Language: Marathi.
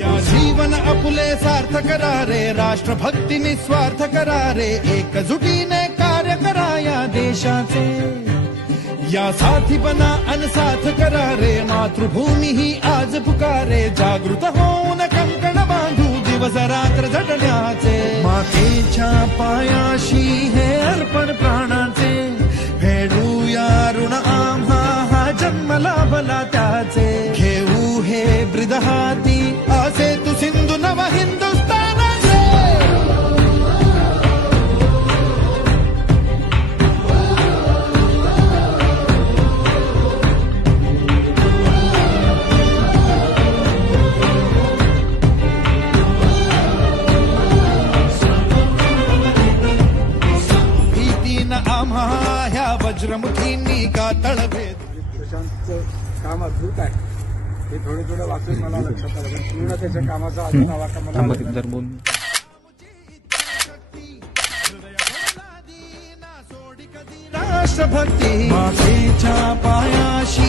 या जीवन आपुले सार्थ करा रे, राष्ट्रभक्ती निस्वार्थ करा रे, एकजुटीने कार्य करा या देशाचे. या साथी बना अनसाथ करा रे, मातृभूमी ही आज पुकारे. जागृत होऊन कंकण बांधू दिवस रात्र झटण्याचे. मातेच्या पायाशी हे अर्पण प्राणाचे, फेडूया ऋण आम्हा हा जन्म लाभला त्याचे. घेऊ हे ब्रिद हाती असे तू सिंधू नव हिंदुस्थानाचे. भीतीन आम्हा ह्या वज्रमुठींनी का तळभेद. प्रशांतचं काम अद्भुत आहे. हे थोडे थोडे वाचून मला लक्षात आलं, पण पूर्ण त्याच्या कामाचा अजून आवाका मला राष्ट्रभक्ती मातेच्या पायाशी